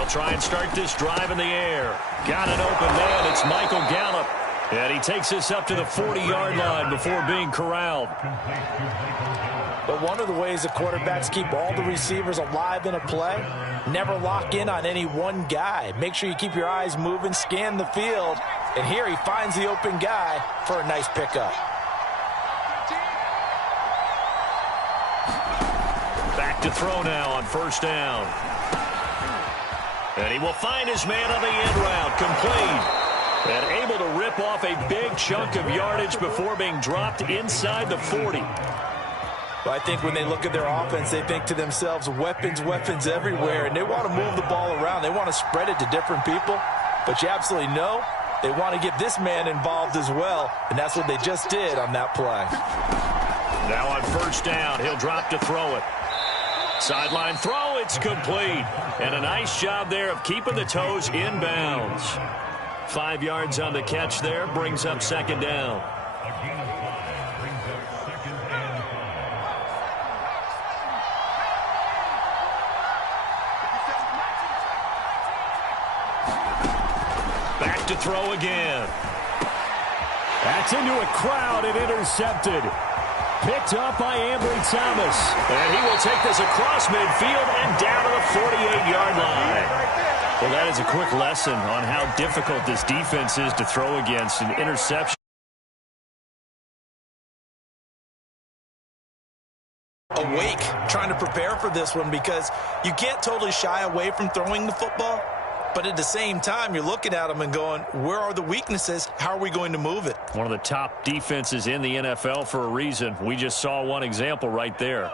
They'll try and start this drive in the air. Got an open man. It's Michael Gallup. And he takes this up to the 40-yard line before being corralled. But one of the ways the quarterbacks keep all the receivers alive in a play, never lock in on any one guy. Make sure you keep your eyes moving, scan the field. And here he finds the open guy for a nice pickup. Back to throw now on first down. And he will find his man on the end route, complete. And able to rip off a big chunk of yardage before being dropped inside the 40. Well, I think when they look at their offense, they think to themselves, weapons, weapons everywhere. And they want to move the ball around. They want to spread it to different people. But you absolutely know they want to get this man involved as well. And that's what they just did on that play. Now on first down, he'll drop to throw it. Sideline throw, it's complete. And a nice job there of keeping the toes inbounds. 5 yards on the catch there, brings up second down. Back to throw again. That's into a crowd and intercepted. Picked up by Ambry Thomas. And he will take this across midfield and down to the 48-yard line. Well, that is a quick lesson on how difficult this defense is to throw against. An interception. Awake, trying to prepare for this one because you can't totally shy away from throwing the football. But at the same time, you're looking at them and going, where are the weaknesses? How are we going to move it? One of the top defenses in the NFL for a reason. We just saw one example right there.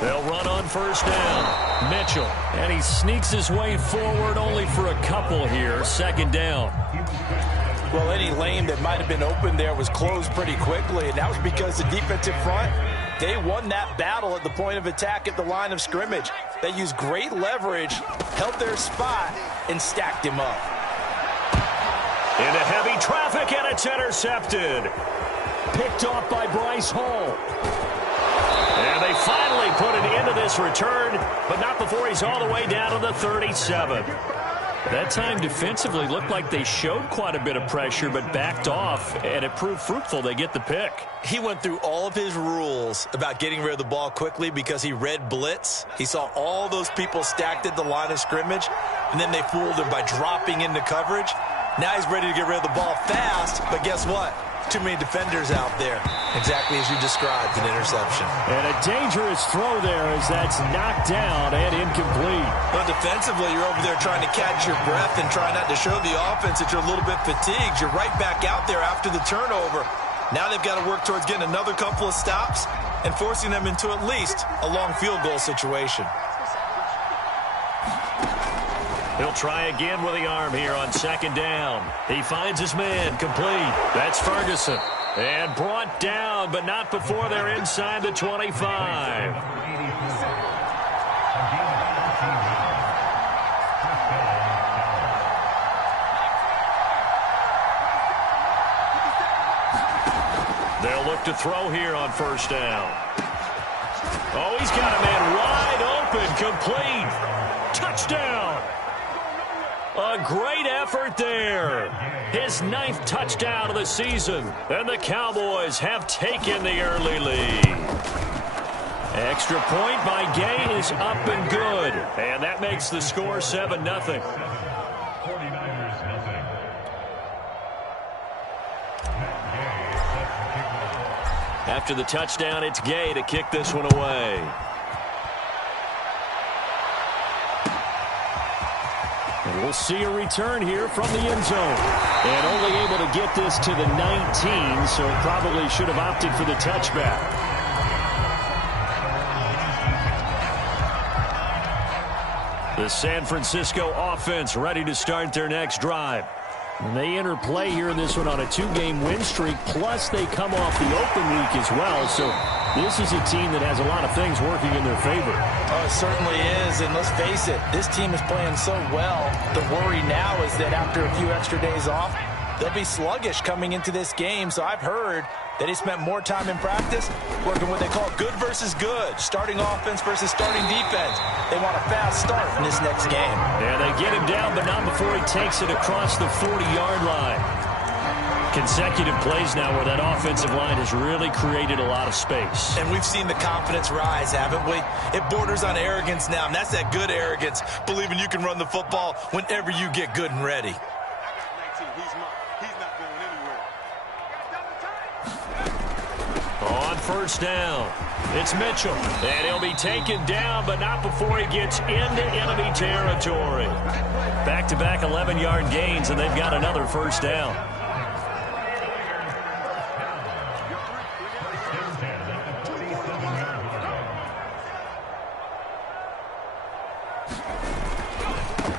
They'll run on first down. Mitchell. And he sneaks his way forward only for a couple here. Second down. Well, any lane that might have been open there was closed pretty quickly, and that was because the defensive front, they won that battle at the point of attack at the line of scrimmage. They used great leverage, held their spot, and stacked him up. Into heavy traffic, and it's intercepted. Picked off by Bryce Hall. And they finally put it into this return, but not before he's all the way down to the 37. That time defensively looked like they showed quite a bit of pressure but backed off, and it proved fruitful. They get the pick. He went through all of his rules about getting rid of the ball quickly because he read blitz. He saw all those people stacked at the line of scrimmage, and then they fooled him by dropping into coverage. Now he's ready to get rid of the ball fast, but guess what? Too many defenders out there. Exactly as you described, an interception. And a dangerous throw there as that's knocked down and incomplete. But defensively, you're over there trying to catch your breath and try not to show the offense that you're a little bit fatigued. You're right back out there after the turnover. Now they've got to work towards getting another couple of stops and forcing them into at least a long field goal situation. He'll try again with the arm here on second down. He finds his man, complete. That's Ferguson. And brought down, but not before they're inside the 25. They'll look to throw here on first down. Oh, he's got a man wide open, complete. Touchdown. A great effort there. His 9th touchdown of the season. And the Cowboys have taken the early lead. Extra point by Gay is up and good. And that makes the score 7-0. After the touchdown, it's Gay to kick this one away. And we'll see a return here from the end zone. And only able to get this to the 19, so probably should have opted for the touchback. The San Francisco offense ready to start their next drive. And they enter play here in this one on a 2-game win streak, plus they come off the open week as well. So this is a team that has a lot of things working in their favor. Oh, it certainly is, and let's face it, this team is playing so well. The worry now is that after a few extra days off, they'll be sluggish coming into this game, so I've heard that he spent more time in practice working what they call good versus good, starting offense versus starting defense. They want a fast start in this next game. Yeah, they get him down, but not before he takes it across the 40-yard line. Consecutive plays now where that offensive line has really created a lot of space. And we've seen the confidence rise, haven't we? It borders on arrogance now, and that's that good arrogance, believing you can run the football whenever you get good and ready. On first down, it's Mitchell. And he'll be taken down, but not before he gets into enemy territory. Back-to-back 11-yard gains, and they've got another first down.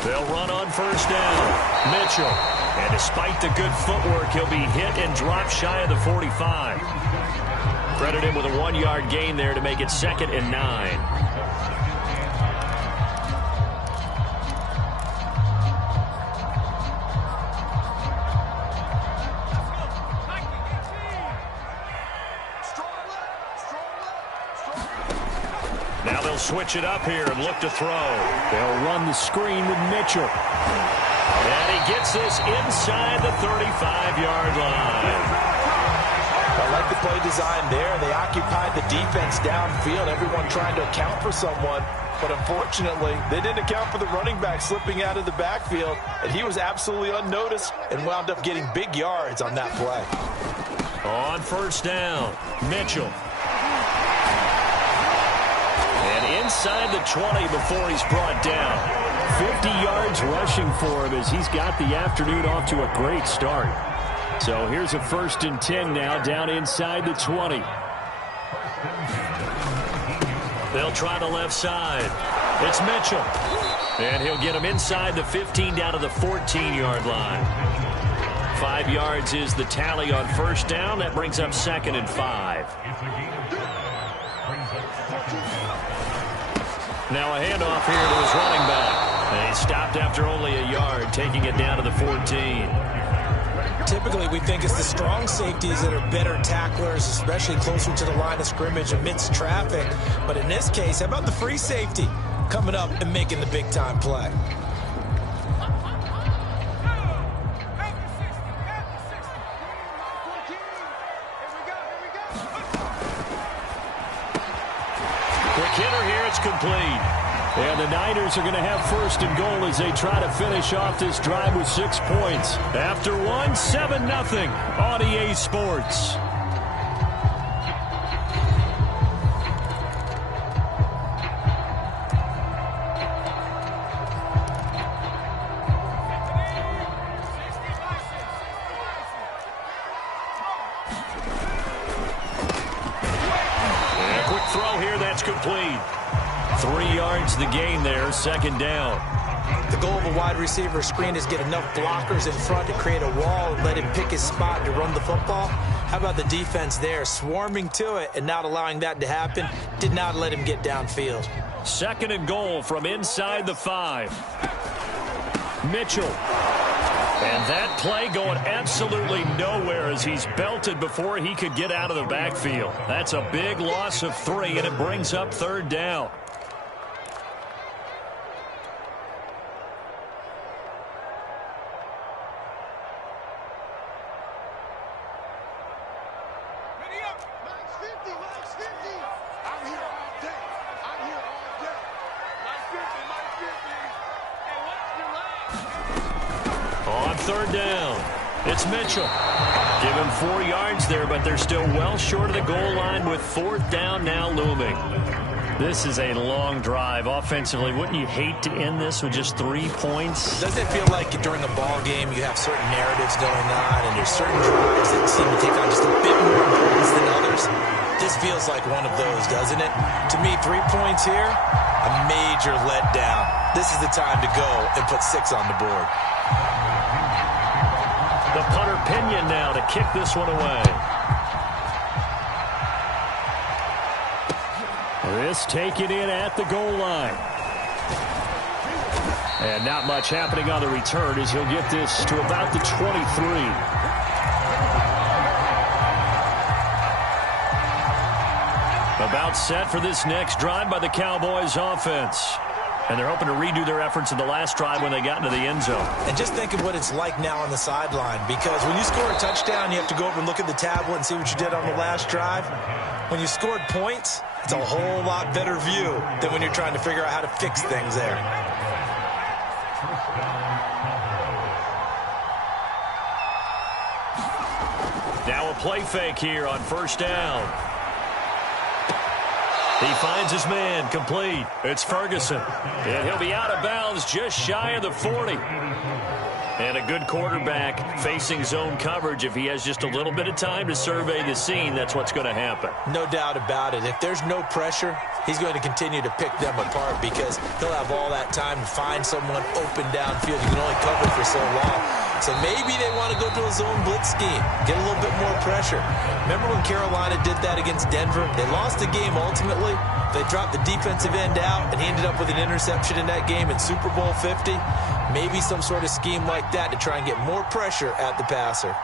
They'll run on first down. Mitchell. And despite the good footwork, he'll be hit and drop shy of the 45. Credit him with a 1-yard gain there to make it 2nd and 9. Now they'll switch it up here and look to throw. They'll run the screen with Mitchell. And he gets this inside the 35-yard line. I like the play design there. They occupied the defense downfield, everyone trying to account for someone. But unfortunately, they didn't account for the running back slipping out of the backfield, and he was absolutely unnoticed and wound up getting big yards on that play. On first down, Mitchell. And inside the 20 before he's brought down. 50 yards rushing for him as he's got the afternoon off to a great start. So here's a 1st and 10 now, down inside the 20. They'll try the left side. It's Mitchell. And he'll get him inside the 15 down to the 14-yard line. 5 yards is the tally on first down. That brings up 2nd and 5. Now a handoff here to his running back. And he stopped after only a yard, taking it down to the 14. Typically, we think it's the strong safeties that are better tacklers, especially closer to the line of scrimmage amidst traffic. But in this case, how about the free safety coming up and making the big-time play? Quick hitter here, it's complete. And the Niners are going to have 1st and goal as they try to finish off this drive with 6 points. After one, 7-0 on EA Sports. And a quick throw here, that's complete. 3 yards the gain there, 2nd down. The goal of a wide receiver screen is get enough blockers in front to create a wall and let him pick his spot to run the football. How about the defense there, swarming to it and not allowing that to happen? Did not let him get downfield. 2nd and goal from inside the 5. Mitchell. And that play going absolutely nowhere as he's belted before he could get out of the backfield. That's a big loss of 3, and it brings up 3rd down. On 3rd down, it's Mitchell. Give him 4 yards there, but they're still well short of the goal line with 4th down now looming. This is a long drive offensively. Wouldn't you hate to end this with just 3 points? Doesn't it feel like during a ball game you have certain narratives going on and there's certain drives that seem to take on just a bit more importance than others? This feels like one of those, doesn't it? To me, 3 points here, a major letdown. This is the time to go and put 6 on the board. The punter Pinion now to kick this one away. This taken in at the goal line. And not much happening on the return as he'll get this to about the 23. About set for this next drive by the Cowboys offense. And they're hoping to redo their efforts in the last drive when they got into the end zone. And just think of what it's like now on the sideline, because when you score a touchdown, you have to go over and look at the tablet and see what you did on the last drive. When you scored points, it's a whole lot better view than when you're trying to figure out how to fix things there. Now a play fake here on first down. He finds his man, complete. It's Ferguson. And he'll be out of bounds just shy of the 40. And a good quarterback facing zone coverage. If he has just a little bit of time to survey the scene, that's what's going to happen. No doubt about it. If there's no pressure, he's going to continue to pick them apart because he'll have all that time to find someone open downfield. You can only cover for so long. So maybe they want to go to a zone blitz scheme, get a little bit more pressure. Remember when Carolina did that against Denver? They lost the game ultimately. They dropped the defensive end out, and he ended up with an interception in that game in Super Bowl 50. Maybe some sort of scheme like that to try and get more pressure at the passer.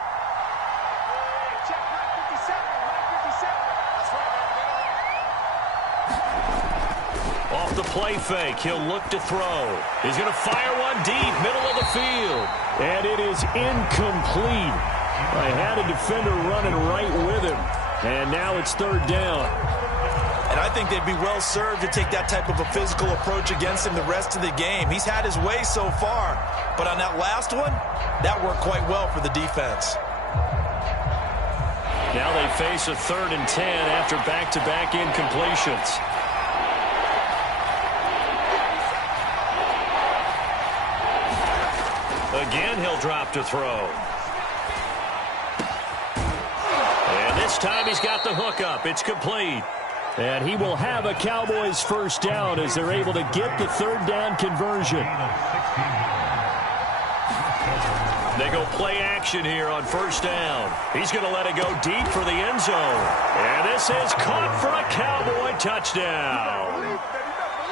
Off the play fake, he'll look to throw. He's going to fire one deep, middle of the field. And it is incomplete. I had a defender running right with him. And now it's third down. And I think they'd be well served to take that type of a physical approach against him the rest of the game. He's had his way so far. But on that last one, that worked quite well for the defense. Now they face a 3rd and 10 after back-to-back incompletions. Again, he'll drop to throw. And this time he's got the hook up. It's complete. And he will have a Cowboys first down as they're able to get the third down conversion. They go play action here on first down. He's going to let it go deep for the end zone. And this is caught for a Cowboy touchdown.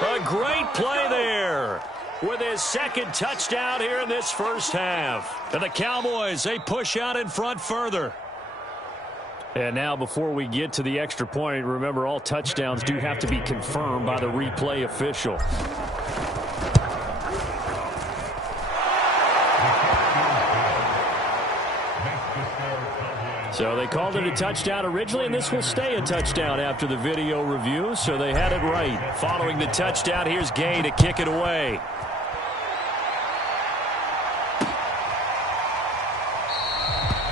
A great play there with his second touchdown here in this first half. And the Cowboys, they push out in front further. And now before we get to the extra point, remember all touchdowns do have to be confirmed by the replay official. So they called it a touchdown originally, and this will stay a touchdown after the video review, so they had it right. Following the touchdown, here's Gay to kick it away.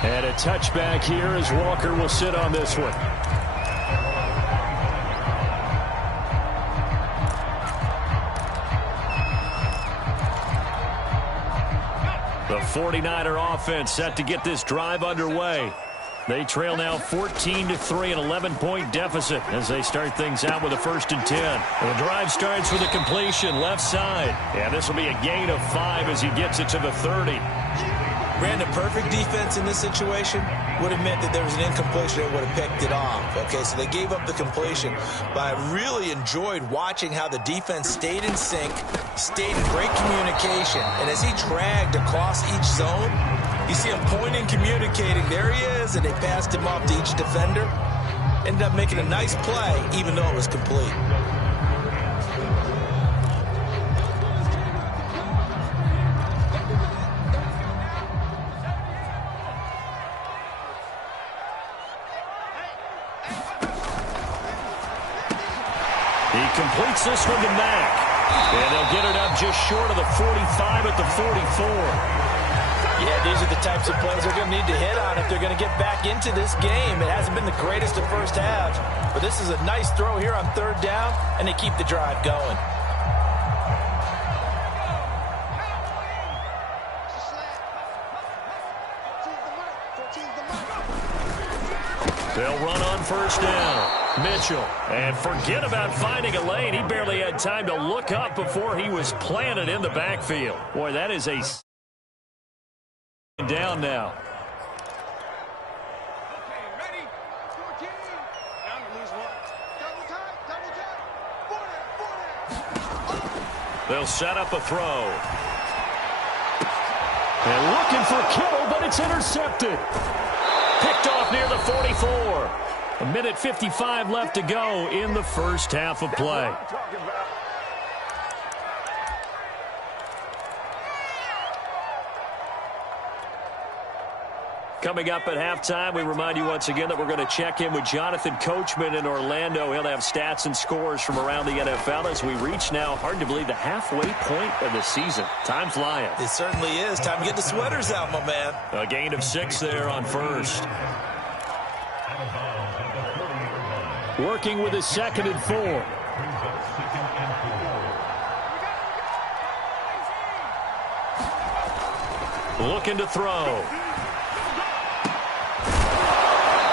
And a touchback here as Walker will sit on this one. The 49er offense set to get this drive underway. They trail now 14-3, an 11-point deficit as they start things out with a 1st and 10. And the drive starts with a completion left side. And this will be a gain of 5 as he gets it to the 30. Brandon, perfect defense in this situation would have meant that there was an incompletion that would have picked it off. Okay, so they gave up the completion. But I really enjoyed watching how the defense stayed in sync, stayed in great communication. And as he dragged across each zone, you see him pointing, communicating. There he is, and they passed him off to each defender. Ended up making a nice play, even though it was complete. Completes this one to Mack. And they'll get it up just short of the 45 at the 44. Yeah, these are the types of plays they're going to need to hit on if they're going to get back into this game. It hasn't been the greatest of first halves, but this is a nice throw here on 3rd down, and they keep the drive going. They'll run on 1st down. Mitchell. And forget about finding a lane. He barely had time to look up before he was planted in the backfield. Boy, that is a down now. They'll set up a throw. And looking for Kittle, but it's intercepted. Picked off near the 44. A minute 55 left to go in the first half of play. Coming up at halftime, we remind you once again that we're going to check in with Jonathan Coachman in Orlando. He'll have stats and scores from around the NFL as we reach now, hard to believe, the halfway point of the season. Time flying. It certainly is. Time to get the sweaters out, my man. A gain of 6 there on first. Working with his 2nd and 4. Looking to throw.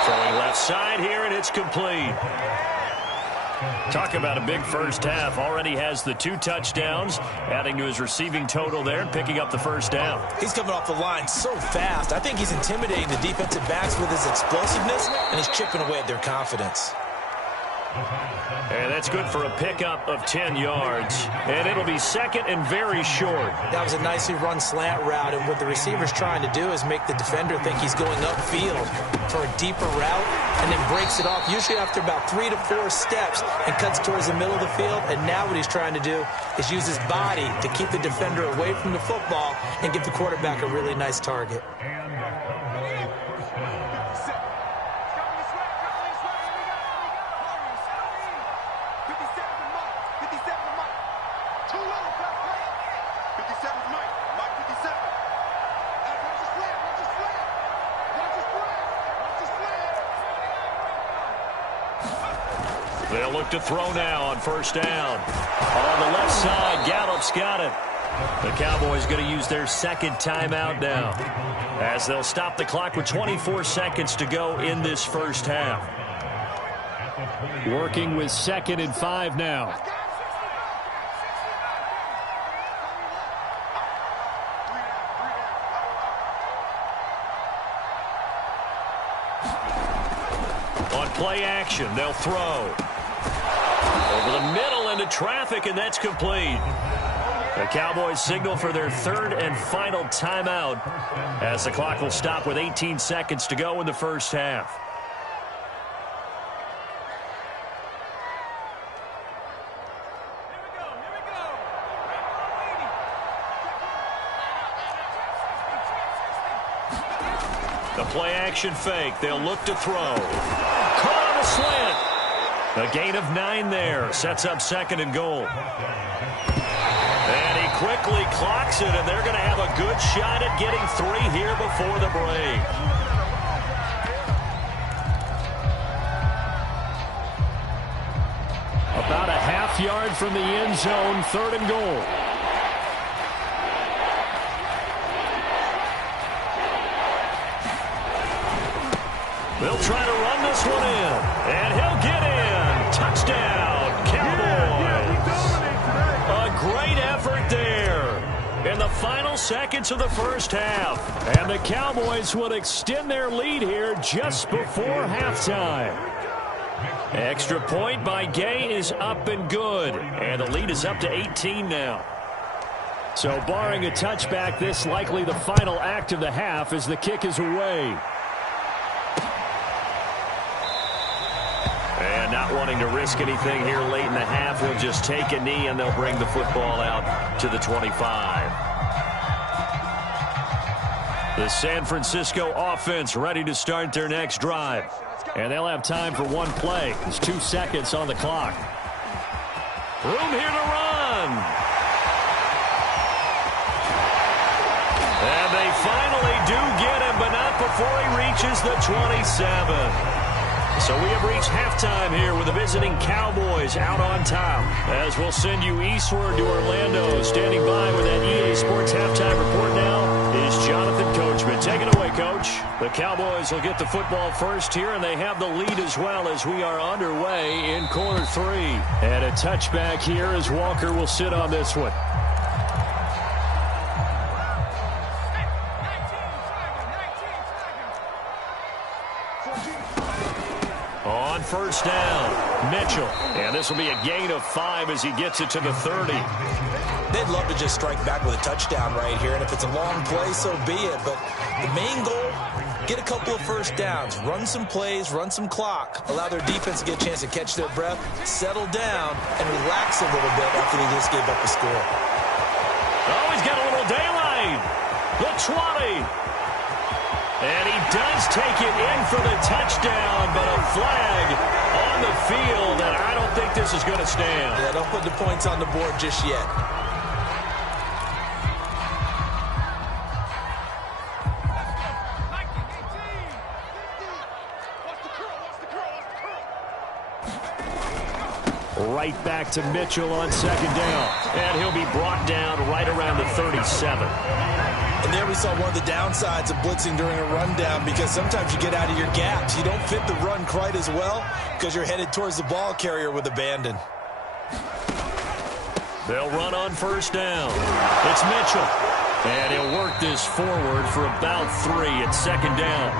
Throwing left side here, and it's complete. Talk about a big first half. Already has the 2 touchdowns, adding to his receiving total there and picking up the first down. He's coming off the line so fast. I think he's intimidating the defensive backs with his explosiveness, and he's chipping away at their confidence. And that's good for a pickup of 10 yards. And it'll be 2nd and very short. That was a nicely run slant route, and what the receiver's trying to do is make the defender think he's going upfield for a deeper route, and then breaks it off, usually after about 3 to 4 steps, and cuts towards the middle of the field. And now what he's trying to do is use his body to keep the defender away from the football and give the quarterback a really nice target. They'll look to throw now on first down. On the left side, Gallup's got it. The Cowboys going to use their 2nd timeout now, as they'll stop the clock with 24 seconds to go in this first half. Working with 2nd and 5 now. On play action, they'll throw. Over the middle into traffic, and that's complete. The Cowboys signal for their 3rd and final timeout, as the clock will stop with 18 seconds to go in the first half. The play action fake. They'll look to throw. Caught on a slant. A gain of 9 there. Sets up 2nd and goal. And he quickly clocks it, and they're going to have a good shot at getting 3 here before the break. About a half yard from the end zone, 3rd and goal. They'll try to run this one in, and he'll get in. Touchdown, Cowboys. A great effort there in the final seconds of the first half. And the Cowboys will extend their lead here just before halftime. Extra point by Gay is up and good, and the lead is up to 18 now. So barring a touchback, this likely the final act of the half as the kick is away. And not wanting to risk anything here late in the half, he'll just take a knee and they'll bring the football out to the 25. The San Francisco offense ready to start their next drive. And they'll have time for one play. There's 2 seconds on the clock. Room here to run. And they finally do get him, but not before he reaches the 27. So we have reached halftime here with the visiting Cowboys out on top. As we'll send you eastward to Orlando. Standing by with that EA Sports halftime report now is Jonathan Coachman. Take it away, Coach. The Cowboys will get the football first here, and they have the lead as well as we are underway in quarter 3. And a touchback here as Walker will sit on this one. On first down, Mitchell. And this will be a gain of 5 as he gets it to the 30. They'd love to just strike back with a touchdown right here, and if it's a long play, so be it. But the main goal, get a couple of first downs, run some plays, run some clock, allow their defense to get a chance to catch their breath, settle down, and relax a little bit after they just gave up a score. Oh, he's got a little daylight. The 20. And he does take it in for the touchdown, but a flag on the field, and I don't think this is going to stand. Yeah, don't put the points on the board just yet. Right back to Mitchell on second down. And he'll be brought down right around the 37. And there we saw one of the downsides of blitzing during a rundown, because sometimes you get out of your gaps. You don't fit the run quite as well because you're headed towards the ball carrier with abandon. They'll run on first down. It's Mitchell. And he'll work this forward for about 3 at second down.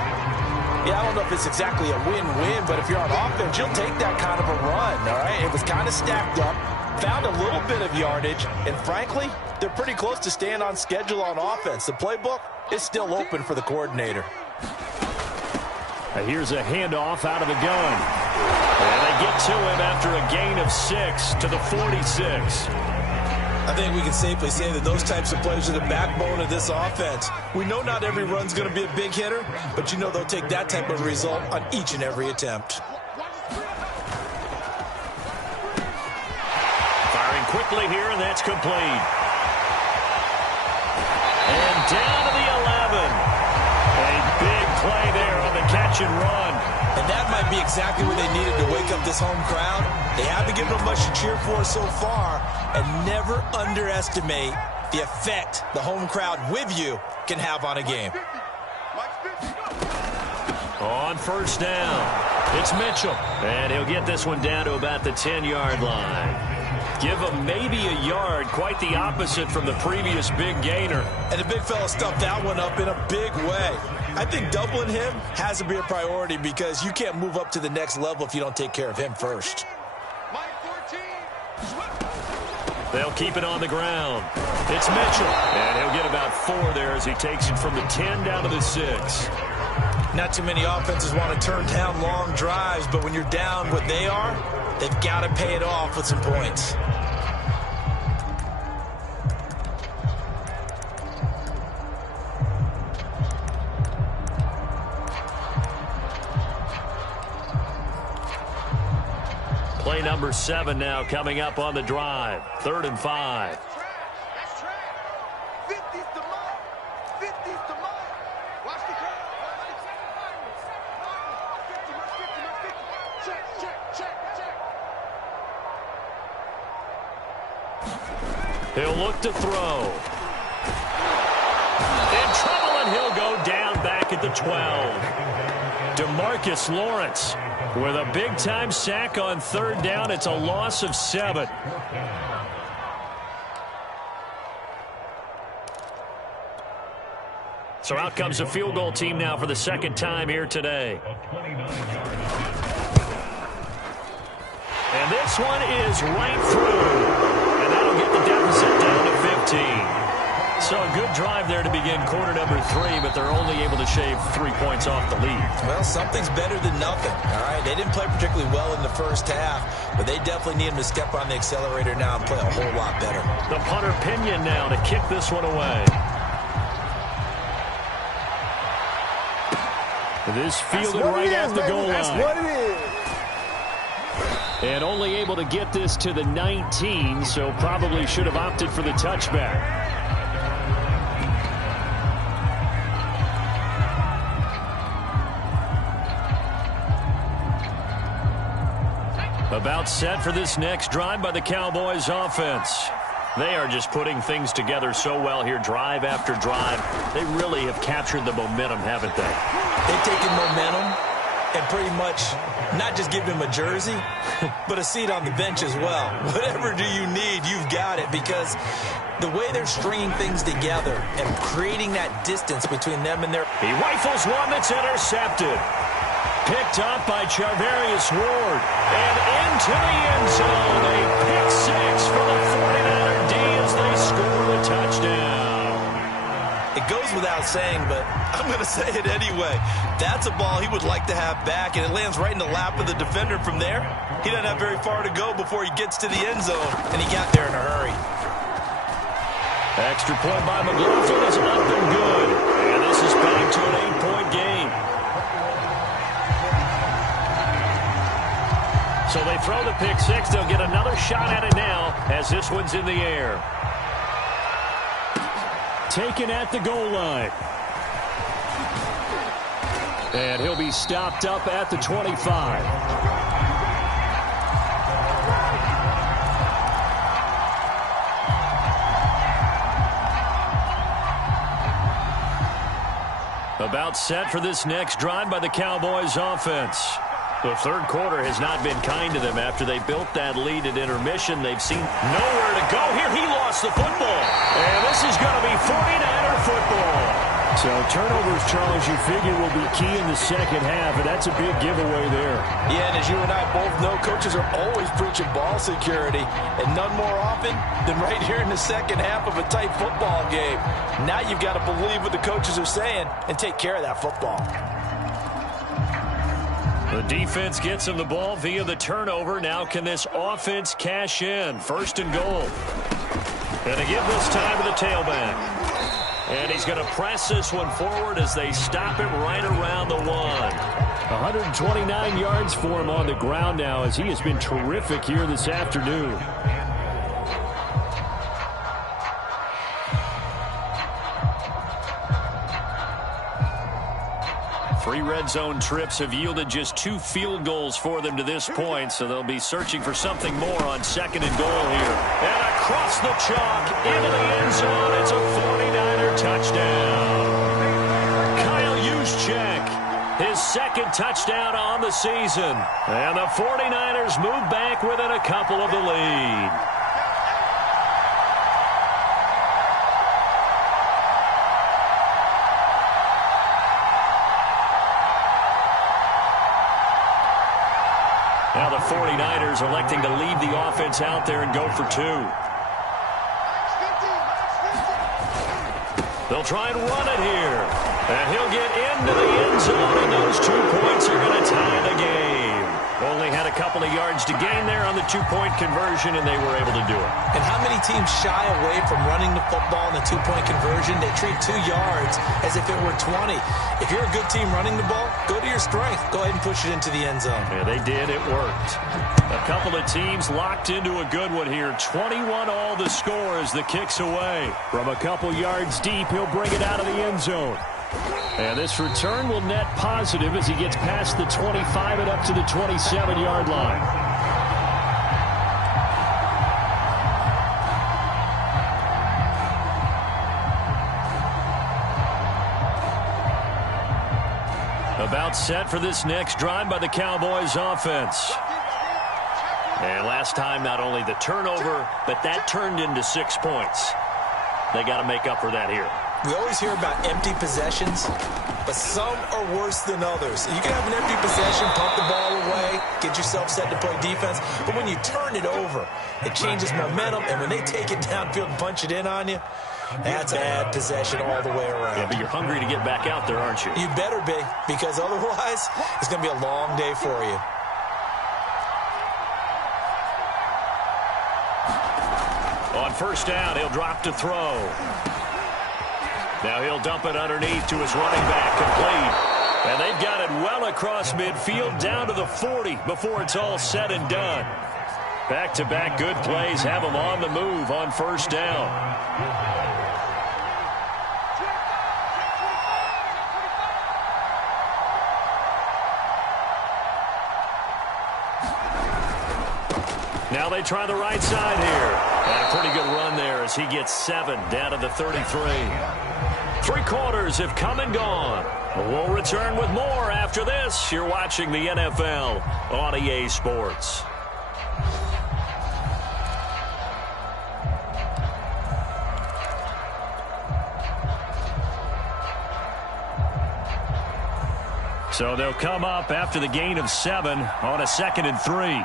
Yeah, I don't know if it's exactly a win-win, but if you're on offense, you'll take that kind of a run, all right? It was kind of stacked up, found a little bit of yardage, and frankly, they're pretty close to staying on schedule on offense. The playbook is still open for the coordinator. Here's a handoff out of the gun. And they get to him after a gain of 6 to the 46. I think we can safely say that those types of plays are the backbone of this offense. We know not every run's going to be a big hitter, but you know they'll take that type of result on each and every attempt. Firing quickly here, and that's complete. And down to the 11. A big play there on the catch and run. And that might be exactly what they needed to wake up this home crowd. They haven't given them much to cheer for so far, and never underestimate the effect the home crowd with you can have on a game. On first down, it's Mitchell, and he'll get this one down to about the 10-yard line. Give him maybe a yard, quite the opposite from the previous big gainer. And the big fella stuffed that one up in a big way. I think doubling him has to be a priority, because you can't move up to the next level if you don't take care of him first. They'll keep it on the ground. It's Mitchell, and he'll get about 4 there as he takes it from the 10 down to the 6. Not too many offenses want to turn down long drives, but when you're down what they are, they've got to pay it off with some points. Play number 7 now coming up on the drive. 3rd and 5. He'll look to throw. In trouble, and he'll go down back at the 12. DeMarcus Lawrence with a big-time sack on 3rd down. It's a loss of 7. So out comes the field goal team now for the 2nd time here today. And this one is right through. And that'll get the deficit down to 15. So a good drive there to begin quarter number 3, but they're only able to shave 3 points off the lead. Well, something's better than nothing, all right? They didn't play particularly well in the first half, but they definitely need him to step on the accelerator now and play a whole lot better. The punter Pinion now to kick this one away. This fielded right at the goal line. That's what it is. And only able to get this to the 19, so probably should have opted for the touchback. About set for this next drive by the Cowboys offense. They are just putting things together so well here, drive after drive. They really have captured the momentum, haven't they? They've taken momentum and pretty much not just given him a jersey, but a seat on the bench as well. Whatever do you need, you've got it, because the way they're stringing things together and creating that distance between them and their... He rifles one that's intercepted. Picked up by Charvarius Ward. And into the end zone. A pick 6 for the 49er D as they touchdown. It goes without saying, but I'm going to say it anyway. That's a ball he would like to have back, and it lands right in the lap of the defender from there. He doesn't have very far to go before he gets to the end zone, and he got there in a hurry. Extra point by McLaughlin is up and good. And this is back to an 8-point game. So they throw the pick six. They'll get another shot at it now as this one's in the air. Taken at the goal line. And he'll be stopped up at the 25. About set for this next drive by the Cowboys offense. The third quarter has not been kind to them after they built that lead at intermission. They've seen nowhere to go here. He lost the football. And this is going to be 49er football. So turnovers, Charles, you figure will be key in the second half, and that's a big giveaway there. Yeah, and as you and I both know, coaches are always preaching ball security, and none more often than right here in the second half of a tight football game. Now you've got to believe what the coaches are saying and take care of that football. The defense gets him the ball via the turnover. Now can this offense cash in? First and goal. And to give this time to the tailback. And he's going to press this one forward as they stop it right around the 1. 129 yards for him on the ground now as he has been terrific here this afternoon. 3 red zone trips have yielded just 2 field goals for them to this point, so they'll be searching for something more on second and goal here. And across the chalk into the end zone, it's a 49er touchdown. Kyle Juszczyk, his second touchdown on the season. And the 49ers move back within a couple of the lead. Now the 49ers electing to leave the offense out there and go for 2. They'll try and run it here. And he'll get into the end zone, and those 2 points are going to tie the game. Only had a couple of yards to gain there on the 2-point conversion, and they were able to do it. And how many teams shy away from running the football in the 2-point conversion? They treat 2 yards as if it were 20. If you're a good team running the ball, go to your strength. Go ahead and push it into the end zone. Yeah, they did. It worked. A couple of teams locked into a good one here. 21 all the score as the kick's away. From a couple yards deep, he'll bring it out of the end zone. And this return will net positive as he gets past the 25 and up to the 27-yard line. About set for this next drive by the Cowboys offense. And last time, not only the turnover, but that turned into 6 points. They got to make up for that here. We always hear about empty possessions, but some are worse than others. You can have an empty possession, pump the ball away, get yourself set to play defense, but when you turn it over, it changes momentum, and when they take it downfield and punch it in on you, that's bad possession all the way around. Yeah, but you're hungry to get back out there, aren't you? You better be, because otherwise, it's going to be a long day for you. On first down, he'll drop to throw. Now he'll dump it underneath to his running back, complete. And they've got it well across midfield down to the 40 before it's all said and done. Back-to-back good plays have him on the move on first down. Now they try the right side here. And a pretty good run there as he gets 7 down to the 33. 3 quarters have come and gone. We'll return with more after this. You're watching the NFL on EA Sports. So they'll come up after the gain of 7 on a 2nd and 3.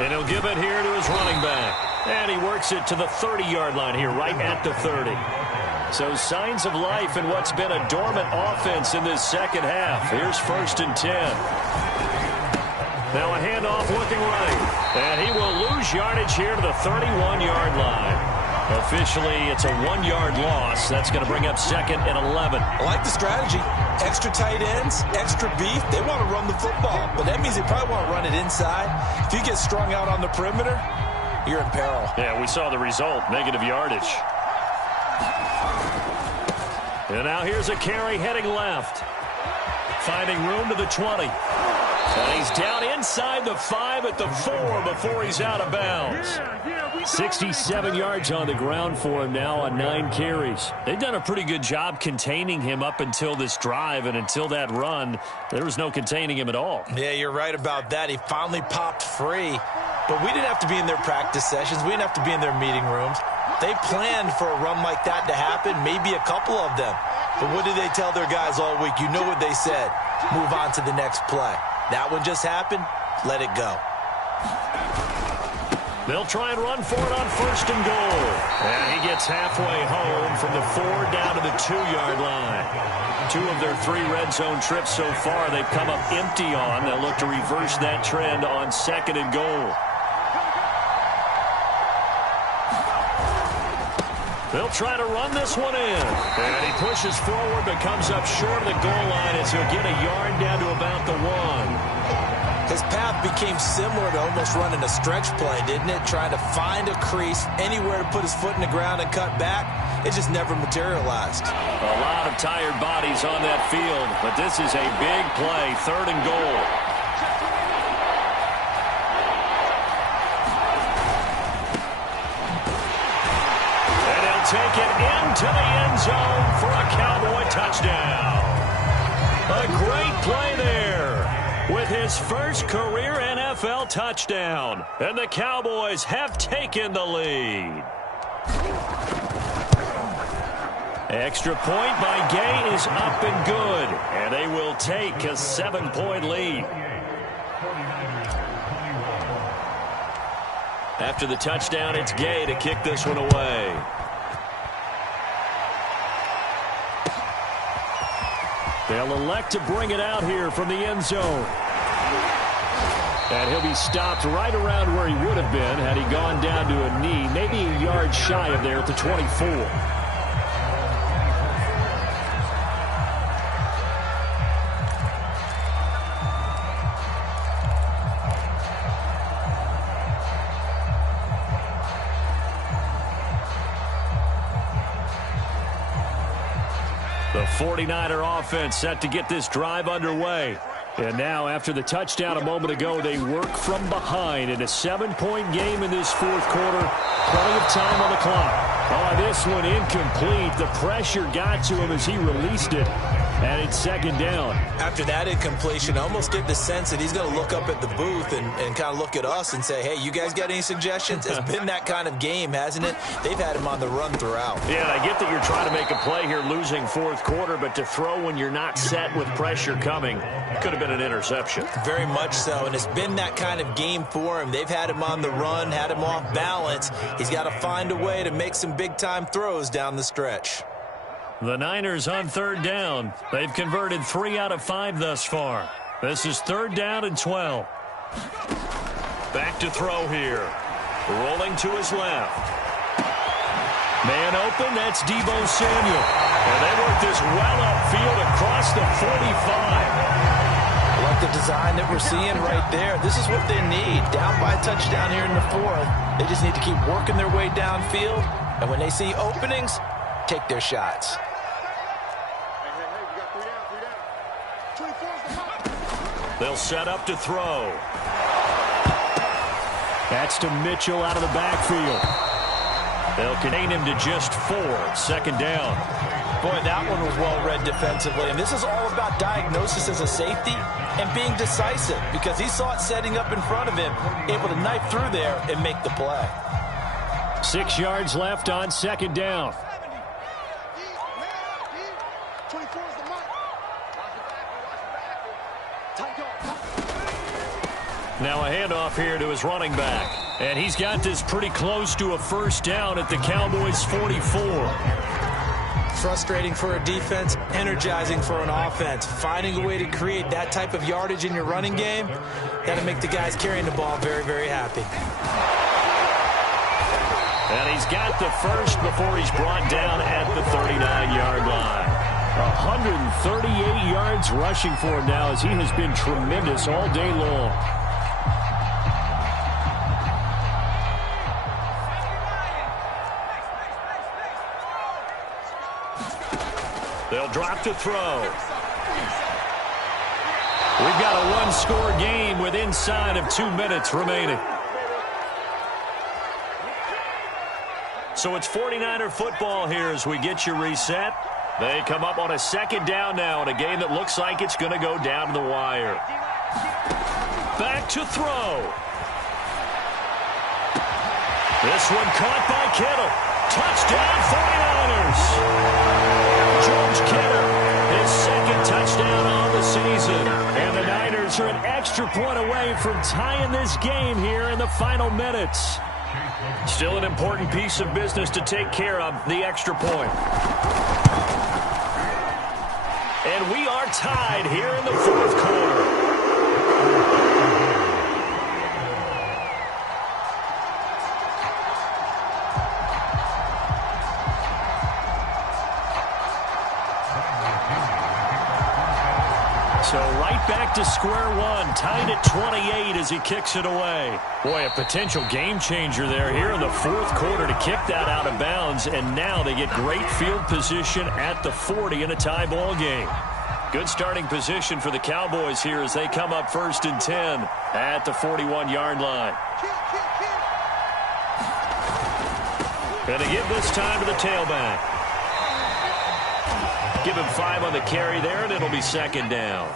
And he'll give it here to his running back. And he works it to the 30-yard line here, right at the 30. So signs of life in what's been a dormant offense in this second half. Here's 1st and 10. Now a handoff looking right. And he will lose yardage here to the 31-yard line. Officially, it's a 1-yard loss. That's going to bring up 2nd and 11. I like the strategy. Extra tight ends, extra beef. They want to run the football, but that means they probably want to run it inside. If you get strung out on the perimeter, you're in peril. Yeah, we saw the result, negative yardage. And now here's a carry heading left. Finding room to the 20. And he's down inside the 5 at the 4 before he's out of bounds. 67 yards on the ground for him now on 9 carries. They've done a pretty good job containing him up until this drive, and until that run, there was no containing him at all. Yeah, you're right about that. He finally popped free. But we didn't have to be in their practice sessions. We didn't have to be in their meeting rooms. They planned for a run like that to happen, maybe a couple of them. But what did they tell their guys all week? You know what they said. Move on to the next play. That one just happened. Let it go. They'll try and run for it on 1st and goal. And he gets halfway home from the 4 down to the 2-yard line. 2 of their 3 red zone trips so far they've come up empty on. They'll look to reverse that trend on 2nd and goal. They'll try to run this one in. And he pushes forward but comes up short of the goal line as he'll get a yard down to about the 1. His path became similar to almost running a stretch play, didn't it? Trying to find a crease, anywhere to put his foot in the ground and cut back. It just never materialized. A lot of tired bodies on that field, but this is a big play, 3rd and goal. And he'll take it into the end zone for a Cowboy touchdown. A great play there. With his first career NFL touchdown. And the Cowboys have taken the lead. Extra point by Gay is up and good. And they will take a 7-point lead. After the touchdown, it's Gay to kick this one away. They'll elect to bring it out here from the end zone. And he'll be stopped right around where he would have been had he gone down to a knee, maybe a yard shy of there at the 24. The 49er offense set to get this drive underway. And now, after the touchdown a moment ago, they work from behind in a 7-point game in this 4th quarter. Plenty of time on the clock. Oh, this one incomplete. The pressure got to him as he released it. And it's 2nd down. After that incompletion, I almost get the sense that he's going to look up at the booth and kind of look at us and say, hey, you guys got any suggestions? It's been that kind of game, hasn't it? They've had him on the run throughout. Yeah, and I get that you're trying to make a play here losing 4th quarter, but to throw when you're not set with pressure coming could have been an interception. Very much so, and it's been that kind of game for him. They've had him on the run, had him off balance. He's got to find a way to make some big-time throws down the stretch. The Niners on 3rd down. They've converted 3 out of 5 thus far. This is 3rd down and 12. Back to throw here. Rolling to his left. Man open, that's Deebo Samuel. And they work this well upfield across the 45. I like the design that we're seeing right there. This is what they need. Down by a touchdown here in the 4th. They just need to keep working their way downfield. And when they see openings, take their shots. They'll set up to throw. That's to Mitchell out of the backfield. They'll contain him to just 4. 2nd down. Boy, that one was well read defensively. And this is all about diagnosis as a safety and being decisive, because he saw it setting up in front of him, able to knife through there and make the play. 6 yards left on 2nd down. Now a handoff here to his running back. And he's got this pretty close to a first down at the Cowboys' 44. Frustrating for a defense, energizing for an offense. Finding a way to create that type of yardage in your running game, that'll make the guys carrying the ball very, very happy. And he's got the first before he's brought down at the 39-yard line. 138 yards rushing for him now as he has been tremendous all day long. They'll drop to throw. We've got a one-score game with inside of 2 minutes remaining. So it's 49er football here as we get you reset. They come up on a second down now in a game that looks like it's going to go down to the wire. Back to throw. This one caught by Kittle. Touchdown 49ers. George Kittle, his second touchdown on the season. And the Niners are an extra point away from tying this game here in the final minutes. Still an important piece of business to take care of, the extra point. And we are tied here in the fourth quarter. So right back to square one, tied at 28 as he kicks it away. Boy, a potential game changer there here in the fourth quarter to kick that out of bounds, and now they get great field position at the 40 in a tie ball game. Good starting position for the Cowboys here as they come up 1st and 10 at the 41-yard line. Gonna give this time to the tailback. Give him 5 on the carry there, and it'll be second down.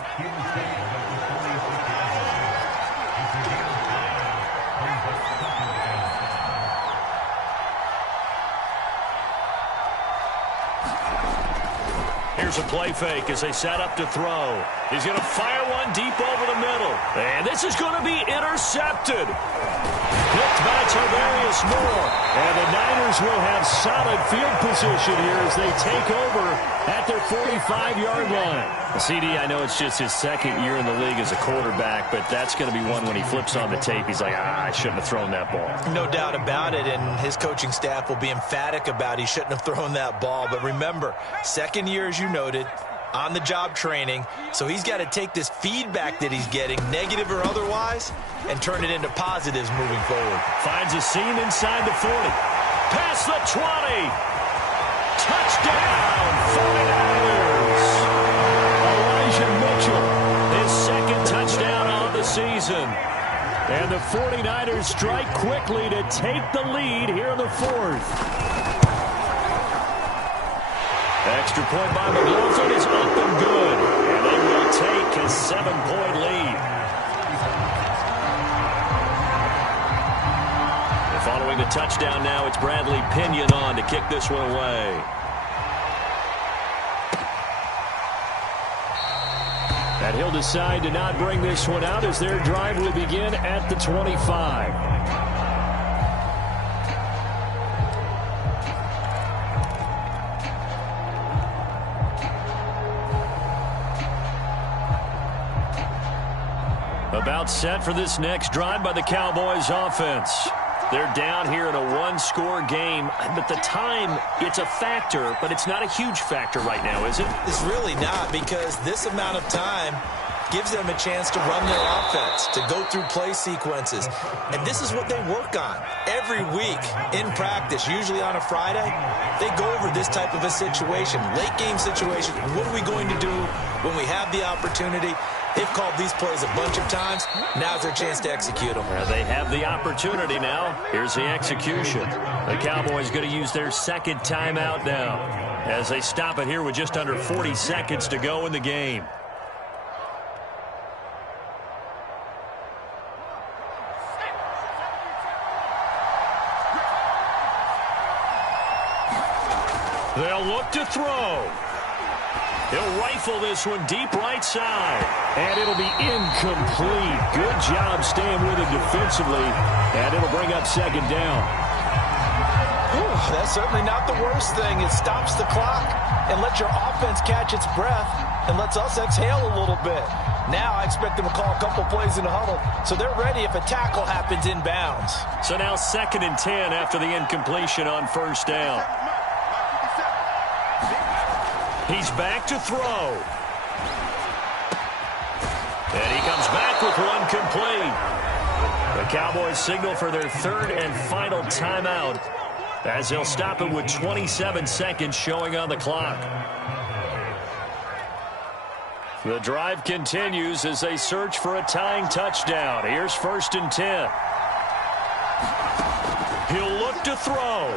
Here's a play fake as they set up to throw. He's going to fire one deep over the middle. And this is going to be intercepted. Picked by Tarvarius Moore. And the Niners will have solid field position here as they take over at their 45-yard line. CD, I know it's just his second year in the league as a quarterback, but that's going to be one when he flips on the tape. He's like, I shouldn't have thrown that ball. No doubt about it, and his coaching staff will be emphatic about he shouldn't have thrown that ball. But remember, second year, as you noted, on-the-job training, so he's got to take this feedback that he's getting, negative or otherwise, and turn it into positives moving forward. Finds a seam inside the 40. Past the 20. Touchdown, 49ers. Elijah Mitchell, his second touchdown on the season. And the 49ers strike quickly to take the lead here in the fourth. Extra point by McLaughlin is up and good. And they will take a 7-point lead. And following the touchdown now, it's Bradley Pinion on to kick this one away. And he'll decide to not bring this one out as their drive will begin at the 25. About set for this next drive by the Cowboys offense. They're down here in a one-score game, but the time, it's a factor, but it's not a huge factor right now, is it? It's really not, because this amount of time gives them a chance to run their offense, to go through play sequences. And this is what they work on every week in practice, usually on a Friday. They go over this type of a situation, late game situation. What are we going to do when we have the opportunity? They've called these plays a bunch of times. Now's their chance to execute them. They have the opportunity now. Here's the execution. The Cowboys going to use their second timeout now as they stop it here with just under 40 seconds to go in the game. They'll look to throw. He'll rifle this one deep right side. And it'll be incomplete. Good job staying with him defensively. And it'll bring up second down. That's certainly not the worst thing. It stops the clock and lets your offense catch its breath and lets us exhale a little bit. Now I expect them to call a couple plays in the huddle, so they're ready if a tackle happens inbounds. So now 2nd and 10 after the incompletion on first down. He's back to throw. And he comes back with one complete. The Cowboys signal for their 3rd and final timeout as they'll stop it with 27 seconds showing on the clock. The drive continues as they search for a tying touchdown. Here's 1st and 10. He'll look to throw.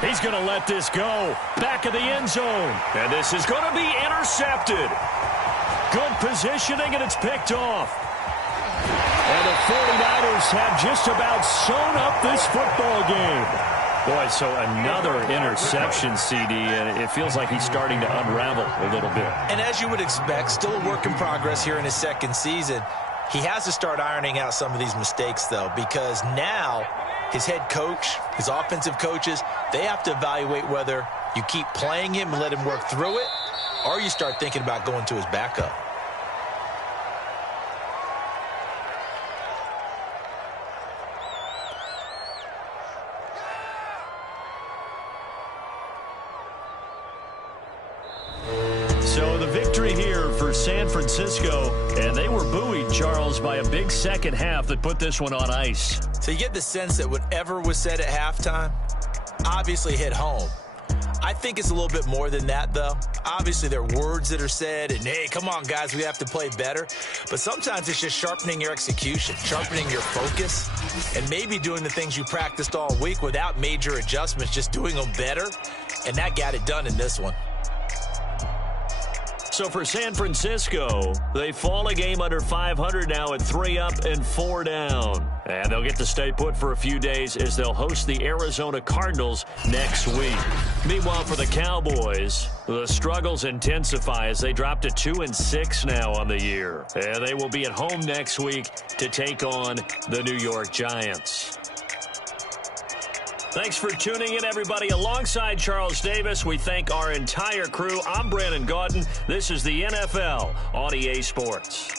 He's going to let this go. Back of the end zone. And this is going to be intercepted. Good positioning, and it's picked off. And the 49ers have just about sewn up this football game. Boy, so another interception, CD, and it feels like he's starting to unravel a little bit. And as you would expect, still a work in progress here in his 2nd season. He has to start ironing out some of these mistakes, though, because now his head coach, his offensive coaches, they have to evaluate whether you keep playing him and let him work through it, or you start thinking about going to his backup. So the victory here for San Francisco, and they were buoyed, Charles, by a big second half that put this one on ice. So you get the sense that whatever was said at halftime obviously hit home. I think it's a little bit more than that, though. Obviously, there are words that are said, and, hey, come on, guys, we have to play better. But sometimes it's just sharpening your execution, sharpening your focus, and maybe doing the things you practiced all week without major adjustments, just doing them better, and that got it done in this one. So for San Francisco, they fall a game under 500 now at 3 up and 4 down. And they'll get to stay put for a few days as they'll host the Arizona Cardinals next week. Meanwhile, for the Cowboys, the struggles intensify as they drop to 2-6 now on the year. And they will be at home next week to take on the New York Giants. Thanks for tuning in, everybody. Alongside Charles Davis, we thank our entire crew. I'm Brandon Gaudin. This is the NFL on EA Sports.